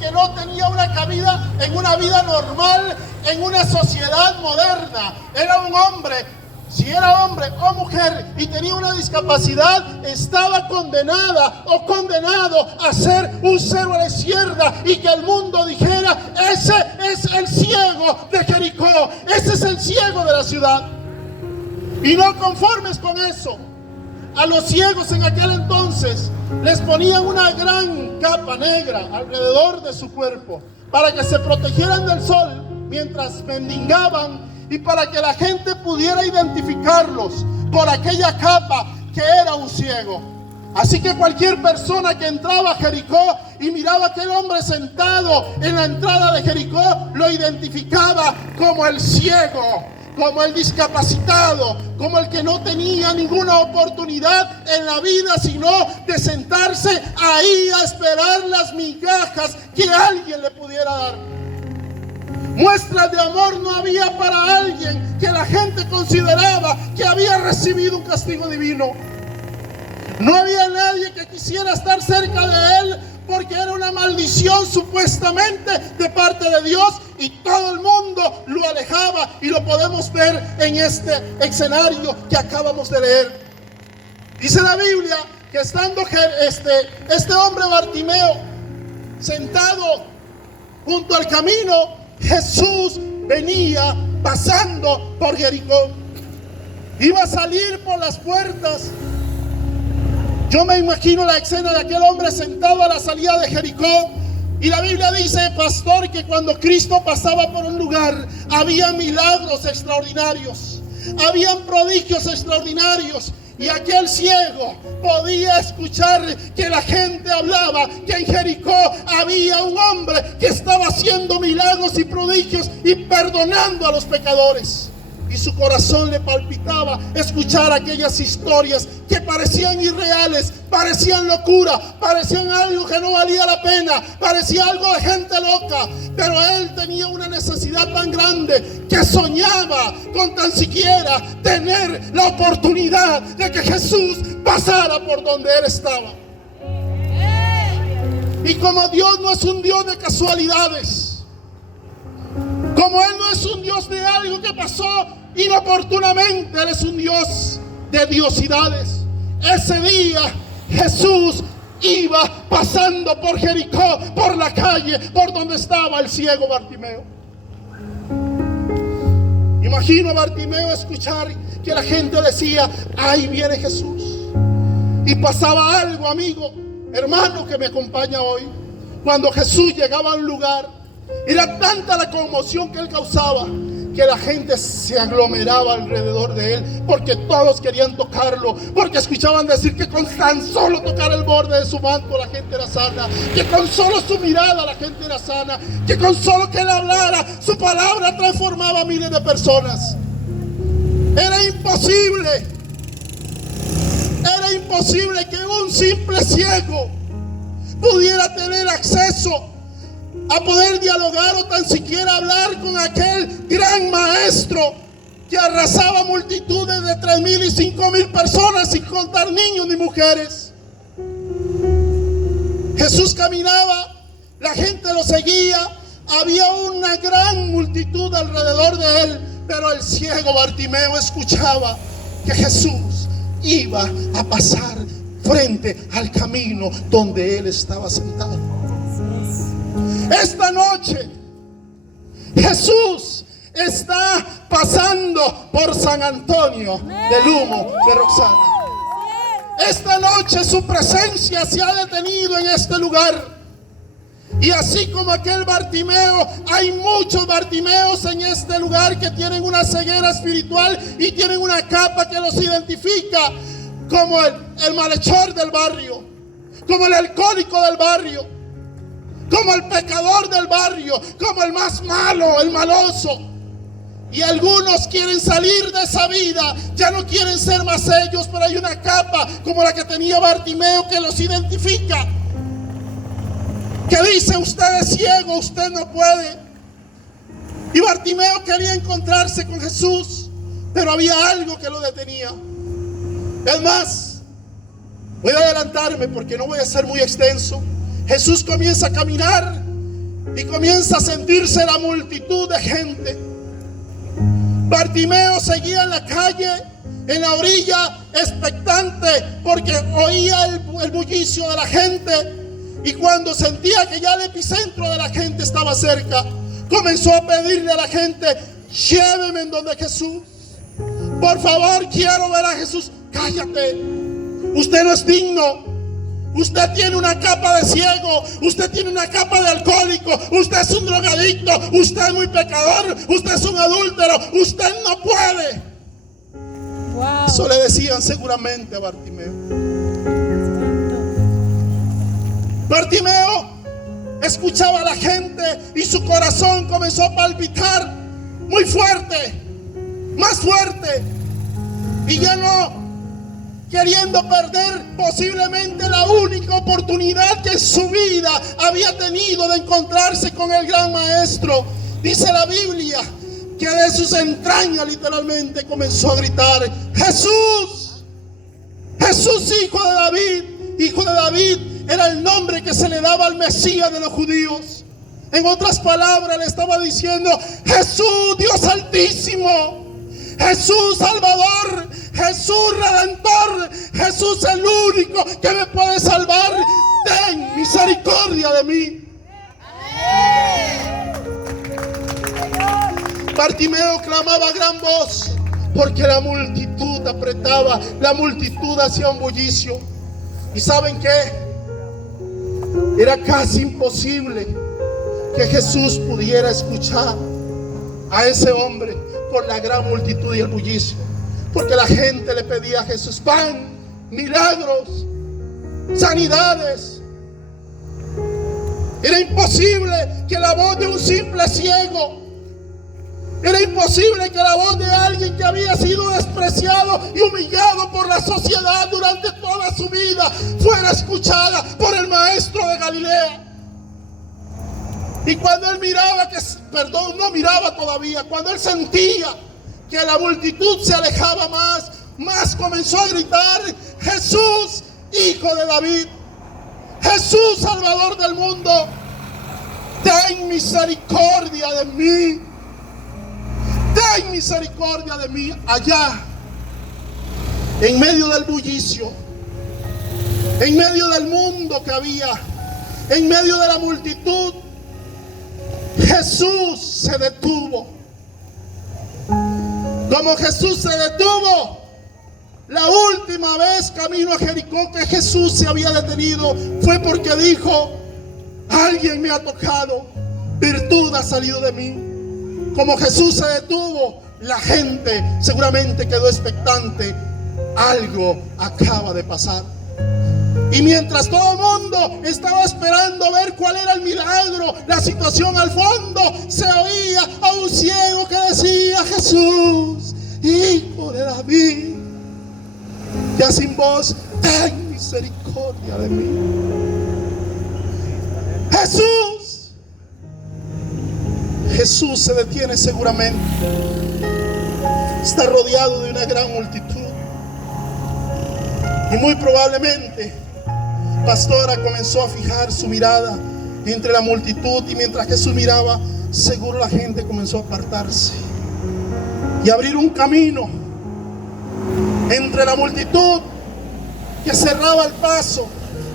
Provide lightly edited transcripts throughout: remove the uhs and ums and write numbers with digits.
que no tenía una cabida en una vida normal, en una sociedad moderna. Era un hombre, si era hombre o mujer y tenía una discapacidad, estaba condenada o condenado a ser un cero a la izquierda y que el mundo dijera: ese es el ciego de Jericó, ese es el ciego de la ciudad. Y no conformes con eso, a los ciegos en aquel entonces les ponían una gran capa negra alrededor de su cuerpo para que se protegieran del sol mientras mendigaban y para que la gente pudiera identificarlos por aquella capa que era un ciego. Así que cualquier persona que entraba a Jericó y miraba a aquel hombre sentado en la entrada de Jericó, lo identificaba como el ciego, como el discapacitado, como el que no tenía ninguna oportunidad en la vida sino de sentarse ahí a esperar las migajas que alguien le pudiera dar. Muestras de amor no había para alguien que la gente consideraba que había recibido un castigo divino. No había nadie que quisiera estar cerca de él porque era una maldición supuestamente de parte de Dios, y todo el mundo lo alejaba, y lo podemos ver en este escenario que acabamos de leer. Dice la Biblia que estando este hombre Bartimeo sentado junto al camino, Jesús venía pasando por Jericó. Iba a salir por las puertas. Yo me imagino la escena de aquel hombre sentado a la salida de Jericó. Y la Biblia dice, pastor, que cuando Cristo pasaba por un lugar, había milagros extraordinarios, habían prodigios extraordinarios. Y aquel ciego podía escuchar que la gente hablaba que en Jericó había un hombre que estaba haciendo milagros y prodigios y perdonando a los pecadores. Y su corazón le palpitaba escuchar aquellas historias que parecían irreales, parecían locura, parecían algo que no valía la pena, parecía algo de gente loca. Pero él tenía una necesidad tan grande que soñaba con tan siquiera tener la oportunidad de que Jesús pasara por donde él estaba. Y como Dios no es un Dios de casualidades, como Él no es un Dios de algo que pasó inoportunamente, Él es un Dios de diosidades. Ese día Jesús iba pasando por Jericó, por la calle por donde estaba el ciego Bartimeo. Imagino a Bartimeo escuchar que la gente decía: ahí viene Jesús. Y pasaba algo, amigo, hermano que me acompaña hoy. Cuando Jesús llegaba a un lugar, era tanta la conmoción que él causaba que la gente se aglomeraba alrededor de él, porque todos querían tocarlo, porque escuchaban decir que con tan solo tocar el borde de su manto la gente era sana, que con solo su mirada la gente era sana, que con solo que él hablara, su palabra transformaba a miles de personas. Era imposible que un simple ciego pudiera tener acceso a poder dialogar o tan siquiera hablar con aquel gran maestro que arrasaba multitudes de 3,000 y 5,000 personas, sin contar niños ni mujeres. Jesús caminaba, la gente lo seguía, había una gran multitud alrededor de él, pero el ciego Bartimeo escuchaba que Jesús iba a pasar frente al camino donde él estaba sentado. Esta noche Jesús está pasando por San Antonio del Humo de Roxana. Esta noche su presencia se ha detenido en este lugar. Y así como aquel Bartimeo, hay muchos Bartimeos en este lugar que tienen una ceguera espiritual y tienen una capa que los identifica como el malhechor del barrio, como el alcohólico del barrio, como el pecador del barrio, como el más malo, el maloso. Y algunos quieren salir de esa vida, ya no quieren ser más ellos, pero hay una capa como la que tenía Bartimeo que los identifica, que dice: usted es ciego, usted no puede. Y Bartimeo quería encontrarse con Jesús, pero había algo que lo detenía. Es más, voy a adelantarme porque no voy a ser muy extenso. Jesús comienza a caminar y comienza a sentirse la multitud de gente. Bartimeo seguía en la calle, en la orilla, expectante, porque oía el bullicio de la gente, y cuando sentía que ya el epicentro de la gente estaba cerca, comenzó a pedirle a la gente: lléveme en donde Jesús, por favor, quiero ver a Jesús. Cállate, usted no es digno. Usted tiene una capa de ciego, usted tiene una capa de alcohólico, usted es un drogadicto, usted es muy pecador, usted es un adúltero, usted no puede. Wow. Eso le decían seguramente a Bartimeo. Bartimeo escuchaba a la gente y su corazón comenzó a palpitar muy fuerte, más fuerte, y ya no queriendo perder posiblemente la única oportunidad que en su vida había tenido de encontrarse con el gran maestro. Dice la Biblia que de sus entrañas literalmente comenzó a gritar: Jesús, Jesús, hijo de David. Hijo de David era el nombre que se le daba al Mesías de los judíos. En otras palabras, le estaba diciendo: Jesús, Dios Altísimo, Jesús Salvador, Jesús Redentor, Jesús el único que me puede salvar, ten misericordia de mí. Bartimeo clamaba a gran voz porque la multitud apretaba, la multitud hacía un bullicio. ¿Y saben qué? Era casi imposible que Jesús pudiera escuchar a ese hombre por la gran multitud y el bullicio, porque la gente le pedía a Jesús pan, milagros, sanidades. Era imposible que la voz de un simple ciego, era imposible que la voz de alguien que había sido despreciado y humillado por la sociedad durante toda su vida fuera escuchada por el maestro de Galilea. Y cuando él miraba no miraba todavía, cuando él sentía que la multitud se alejaba más comenzó a gritar: Jesús, hijo de David, Jesús, Salvador del mundo, ten misericordia de mí, ten misericordia de mí. Allá, en medio del bullicio, en medio del mundo que había, en medio de la multitud, Jesús se detuvo. Como Jesús se detuvo, la última vez camino a Jericó que Jesús se había detenido fue porque dijo: alguien me ha tocado, virtud ha salido de mí. Como Jesús se detuvo, la gente seguramente quedó expectante. Algo acaba de pasar. Y mientras todo el mundo estaba esperando ver cuál era el milagro, la situación al fondo, se oía a un ciego que decía: Jesús, hijo de David, ya sin voz, ten misericordia de mí. Jesús se detiene seguramente. Está rodeado de una gran multitud. Y muy probablemente Pastora comenzó a fijar su mirada entre la multitud, y mientras Jesús miraba, seguro la gente comenzó a apartarse y abrir un camino entre la multitud que cerraba el paso,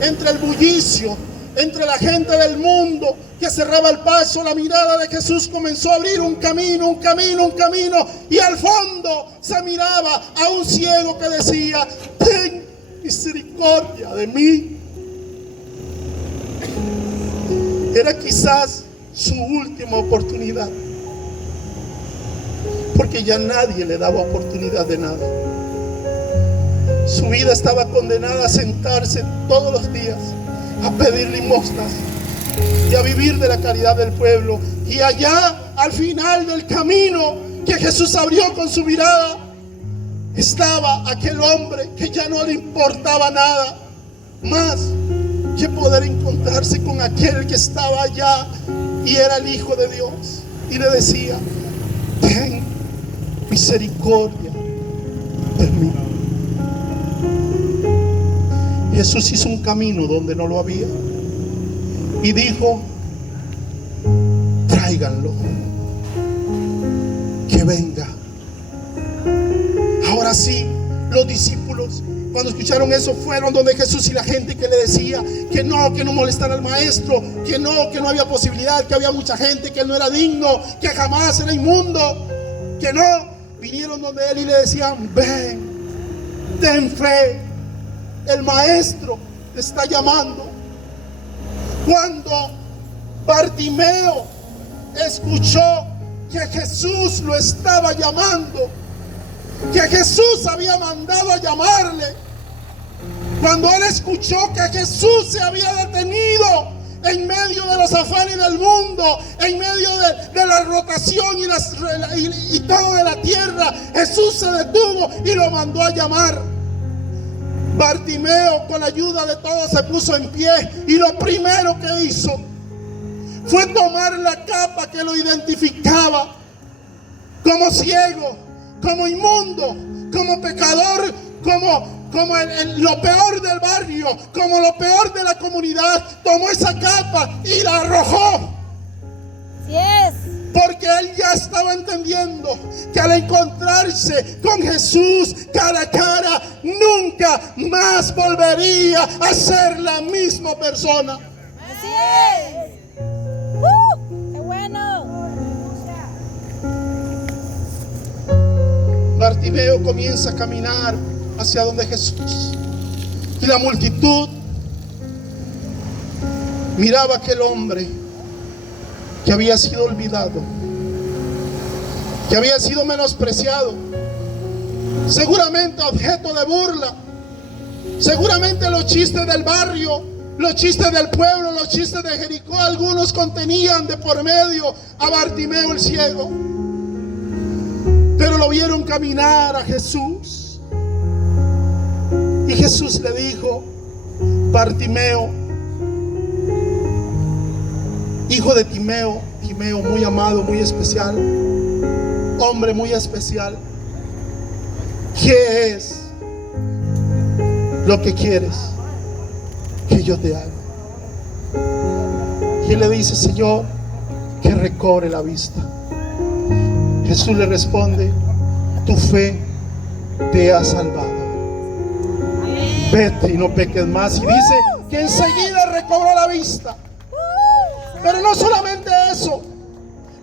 entre el bullicio, entre la gente del mundo que cerraba el paso. La mirada de Jesús comenzó a abrir un camino, y al fondo se miraba a un ciego que decía: ten misericordia de mí. Era quizás su última oportunidad, porque ya nadie le daba oportunidad de nada. Su vida estaba condenada a sentarse todos los días a pedir limosnas y a vivir de la caridad del pueblo. Y allá, al final del camino que Jesús abrió con su mirada, estaba aquel hombre que ya no le importaba nada más que poder encontrarse con aquel que estaba allá y era el Hijo de Dios, y le decía: ten misericordia de mí. Jesús hizo un camino donde no lo había y dijo: tráiganlo, que venga. Ahora sí, los discípulos, cuando escucharon eso, fueron donde Jesús y la gente que le decía que no molestara al maestro, que no había posibilidad, que había mucha gente, que él no era digno, que jamás era inmundo, que no. Vinieron donde él y le decían: ven, ten fe, el maestro te está llamando. Cuando Bartimeo escuchó que Jesús lo estaba llamando, que Jesús había mandado a llamarle, cuando él escuchó que Jesús se había detenido en medio de los afanes del mundo, en medio de la rotación y todo de la tierra, Jesús se detuvo y lo mandó a llamar. Bartimeo, con la ayuda de todos, se puso en pie y lo primero que hizo fue tomar la capa que lo identificaba como ciego, como inmundo, como pecador, como lo peor del barrio, como lo peor de la comunidad. Tomó esa capa y la arrojó. Así es. Porque él ya estaba entendiendo que al encontrarse con Jesús cara a cara, nunca más volvería a ser la misma persona. Así es. ¡Qué bueno! Bartimeo comienza a caminar hacia donde Jesús, y la multitud miraba a aquel hombre que había sido olvidado, que había sido menospreciado, seguramente objeto de burla. Seguramente los chistes del barrio, los chistes del pueblo, los chistes de Jericó, algunos contenían de por medio a Bartimeo el ciego. Pero lo vieron caminar a Jesús, y Jesús le dijo: Bartimeo, hijo de Timeo, muy amado, muy especial, hombre muy especial, ¿qué es lo que quieres que yo te haga? Y él le dice: Señor, que recobre la vista. Jesús le responde: tu fe te ha salvado, vete y no peques más. Y dice que enseguida recobró la vista. Pero no solamente eso,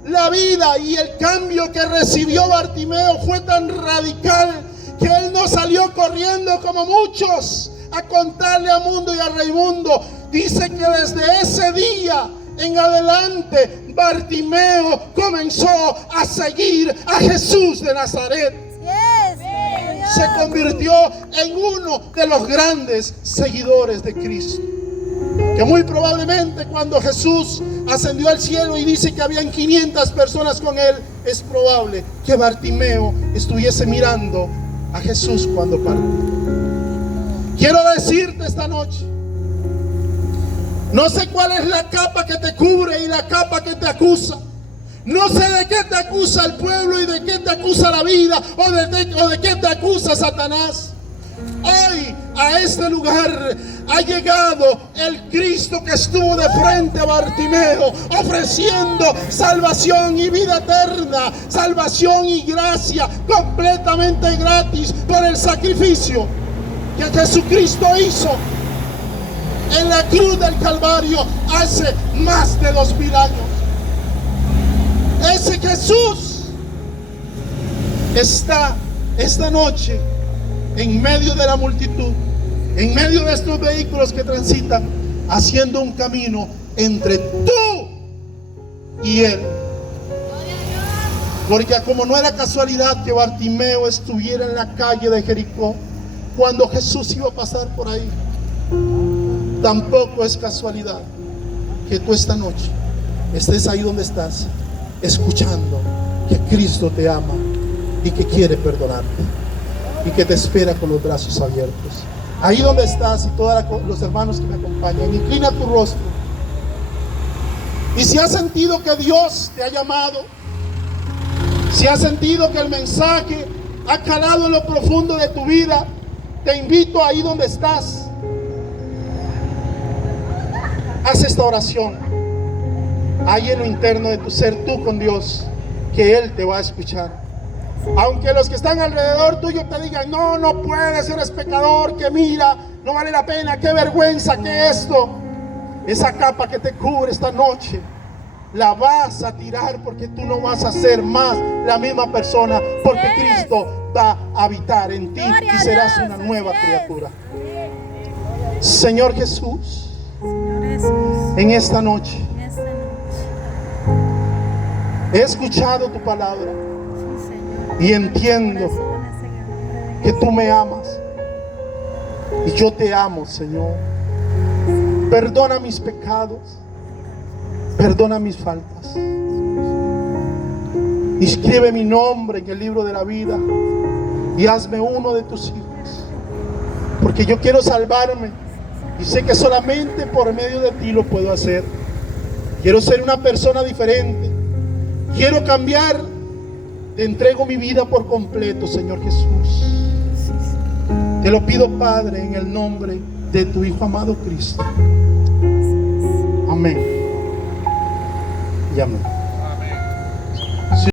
la vida y el cambio que recibió Bartimeo fue tan radical que él no salió corriendo como muchos a contarle a mundo y a Raimundo. Dice que desde ese día en adelante Bartimeo comenzó a seguir a Jesús de Nazaret. Se convirtió en uno de los grandes seguidores de Cristo, que muy probablemente cuando Jesús ascendió al cielo y dice que habían 500 personas con él, es probable que Bartimeo estuviese mirando a Jesús cuando partió. Quiero decirte esta noche, no sé cuál es la capa que te cubre y la capa que te acusa. No sé de qué te acusa el pueblo y de qué te acusa la vida, o de qué te acusa Satanás. Hoy a este lugar ha llegado el Cristo que estuvo de frente a Bartimeo, ofreciendo salvación y vida eterna, salvación y gracia completamente gratis por el sacrificio que Jesucristo hizo en la cruz del Calvario hace más de 2000 años. Ese Jesús está esta noche en medio de la multitud, en medio de estos vehículos que transitan, haciendo un camino entre tú y él. Porque como no era casualidad que Bartimeo estuviera en la calle de Jericó cuando Jesús iba a pasar por ahí, tampoco es casualidad que tú esta noche estés ahí donde estás, escuchando que Cristo te ama y que quiere perdonarte y que te espera con los brazos abiertos. Ahí donde estás, y todos los hermanos que me acompañan, inclina tu rostro. Y si has sentido que Dios te ha llamado, si has sentido que el mensaje ha calado en lo profundo de tu vida, te invito ahí donde estás, haz esta oración. hay en lo interno de tu ser, tú con Dios, que Él te va a escuchar. Aunque los que están alrededor tuyo te digan, no, no puedes, eres pecador, que mira, no vale la pena, qué vergüenza, que esto. Esa capa que te cubre esta noche, la vas a tirar, porque tú no vas a ser más la misma persona, porque Cristo va a habitar en ti y serás una nueva criatura. Señor Jesús, en esta noche he escuchado tu palabra y entiendo que tú me amas y yo te amo, Señor. Perdona mis pecados, perdona mis faltas. Inscribe mi nombre en el libro de la vida y hazme uno de tus hijos, porque yo quiero salvarme y sé que solamente por medio de ti lo puedo hacer. Quiero ser una persona diferente, quiero cambiar. Te entrego mi vida por completo, Señor Jesús. Te lo pido, Padre, en el nombre de tu Hijo amado Cristo. Amén y amén.